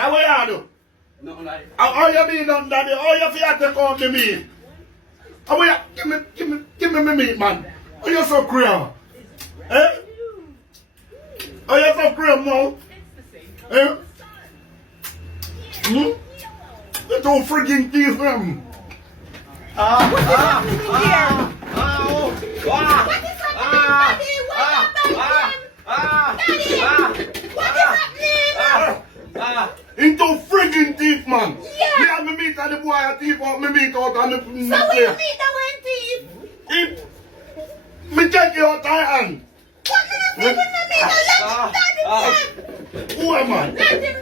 How you do? Nothing like. How you mean nothing, daddy? How you feel take out the meat? How you give me my meat, man? How you so cruel? Eh? How you so cruel now? Eh? Hmm? You too freaking thief, man. What is happening here? What is happening, Daddy? What is happening? Into friggin' thief, man. Yeah. Me have me meat and the boy a thief out me meat out and me So when you meet the one thief, If me take you out my hand. what kind of thing is the meet? Let him, Daddy, Who am I? let him